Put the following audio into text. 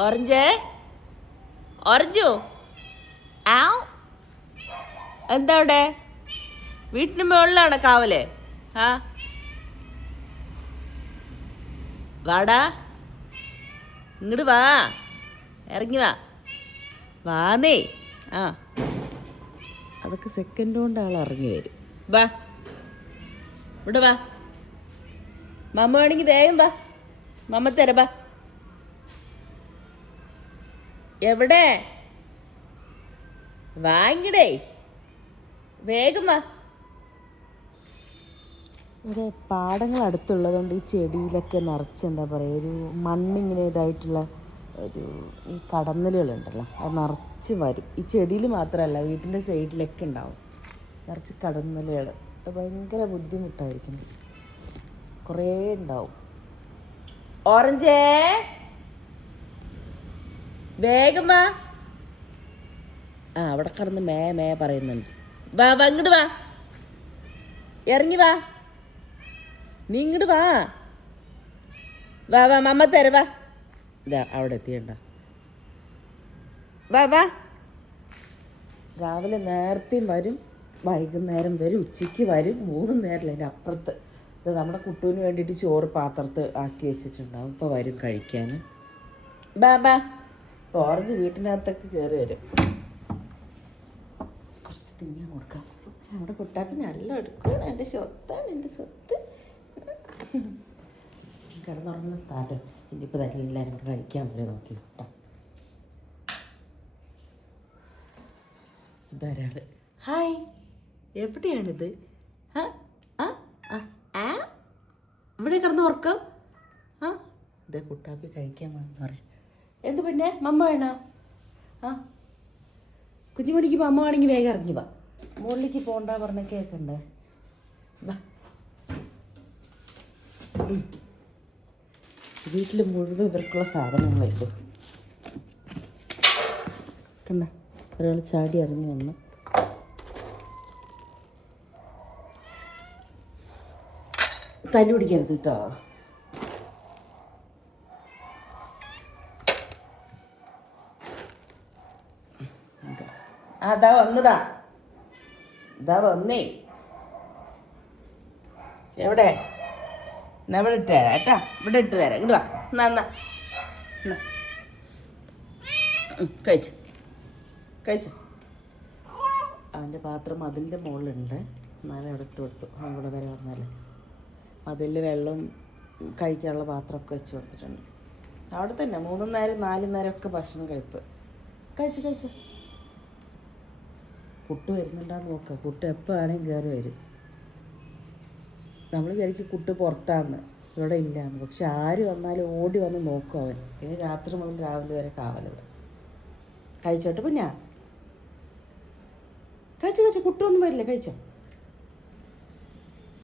Orange orange ആ എന്താ അവിടെ? വീട്ടിന് മുകളിലാണ് കാവൽ? ആ വാടാ. ഇങ്ങോട്ട് വാ. ഇറങ്ങി വാ. വാന്നേ ആ. അതൊക്കെ സെക്കൻഡ് കൊണ്ട് ആൾ ഇറങ്ങി വരും. വാ. ഇവിടെ വാ. മമ്മ വേണമെങ്കിൽ വേഗം വാ. മമ്മ തരാ വാ. എവിടെ? വാങ്ങിടേ വേഗം വാ. ഇവിടെ പാടങ്ങൾ അടുത്തുള്ളതുകൊണ്ട് ഈ ചെടിയിലൊക്കെ നിറച്ച് എന്താ പറയുക ഒരു മണ്ണിങ്ങനെ ഇതായിട്ടുള്ള ഒരു ഈ കടന്നലുകളുണ്ടല്ലോ അത് നിറച്ച് വരും. ഈ ചെടിയിൽ മാത്രമല്ല വീട്ടിന്റെ സൈഡിലൊക്കെ ഉണ്ടാവും. നിറച്ച് കടന്നലുകൾ. ഭയങ്കര ബുദ്ധിമുട്ടായിരിക്കും. കുറേ ഉണ്ടാവും. ഓറഞ്ചേ? വേഗം വാ. ആ അവിടെ കിടന്ന് മേ മേ പറയുന്നുണ്ട്. വാ വാ ഇങ്ങോട്ട് വാ. ഇറങ്ങി വാ. നീ ഇങ്ങോട്ട് വാ. വാ വാ മമ്മ തര വാ. ഇതാ അവിടെ എത്തിയണ്ട. വാ വാ. രാവിലെ നേരത്തെയും വരും വൈകുന്നേരം വരും ഉച്ചയ്ക്ക് വരും മൂന്ന് നേരം അതിന്റെ അപ്പുറത്ത്. ഇത് നമ്മുടെ കുട്ടുവിന് വേണ്ടിയിട്ട് ചോറ് പാത്രത്ത് ആക്കി വെച്ചിട്ടുണ്ടാവും. ഇപ്പോൾ വരും കഴിക്കാൻ. ബാ ബാ ഓറഞ്ച് വീട്ടിനകത്തൊക്കെ കയറി വരും. കുറച്ച് തിന്നാൻ കൊടുക്കാം. നമ്മുടെ കുട്ടാക്ക് നല്ല എടുക്കുകയാണ് എന്റെ സ്വത്താണ് എന്റെ സ്വത്ത്. കിടന്നുറങ്ങുന്ന സ്ഥലം ഇനിയിപ്പോൾ തന്നെ എല്ലാവരും കൂടെ കഴിക്കാൻ പോലെ നോക്കി കേട്ടോ. ഇതൊരാൾ ഹായ് എവിടെയാണിത്? ഇവിടെ കിടന്ന് ഉറക്കം. ആ ഇത് കുട്ടാപ്പി കഴിക്കാൻ വേണമെന്ന് പറയും. എന്ത് പിന്നെ മമ്മ വേണോ? ആ. കുഞ്ഞുമണിക്ക് അമ്മ വേണമെങ്കിൽ വേഗം ഇറങ്ങി വാ. മുകളിലേക്ക് പോണ്ട പറഞ്ഞ കേൾക്കണ്ടേ വാ. വീട്ടിൽ മുഴുവൻ ഇവർക്കുള്ള സാധനങ്ങളായിരിക്കും കണ്ട? ഒരാൾ ചാടി ഇറങ്ങി വന്നു. തല്ലു പിടിക്കരുത് കേട്ടോ ആ അതാ വന്നുടാ. ഇതാ വന്നേ. എവിടെ? എന്നാ ഇവിടെ ഇട്ട് തരാം കേട്ടാ. ഇവിടെ ഇട്ട് തരാം. ഇങ്ങോട്ട് വാ. എന്നാ എന്നാ. കഴിച്ചു. കഴിച്ചു. അവന്റെ പാത്രം മതിലിന്റെ മുകളിലുണ്ട് എന്നാലും അവിടെ ഇട്ട് കൊടുത്തു. അങ്ങോട്ട് വരെ വന്നാൽ മതിലിൽ വെള്ളം കഴിക്കാനുള്ള പാത്രമൊക്കെ വെച്ച് കൊടുത്തിട്ടുണ്ട്. അവിടെ തന്നെ മൂന്നും നേരം നാലും നേരം ഒക്കെ ഭക്ഷണം കഴിപ്പ്. കഴിച്ചു കഴിച്ചു. കുട്ട് വരുന്നുണ്ടാന്ന് നോക്കുക കുട്ട് എപ്പോൾ ആണെങ്കിലും കയറി വരും. നമ്മൾ വിചാരിക്കും കുട്ട് പുറത്താന്ന്. ഇവിടെ ഇല്ലാന്ന്. പക്ഷെ ആര് വന്നാലും ഓടി വന്ന് നോക്കും അവൻ. പിന്നെ രാത്രി മുതൽ രാവിലെ വരെ കാവലിവിടെ കഴിച്ചോട്ടെ പിന്നെ? കഴിച്ചു കഴിച്ചു. കുട്ടൊന്നും വരില്ല. കഴിച്ചോ?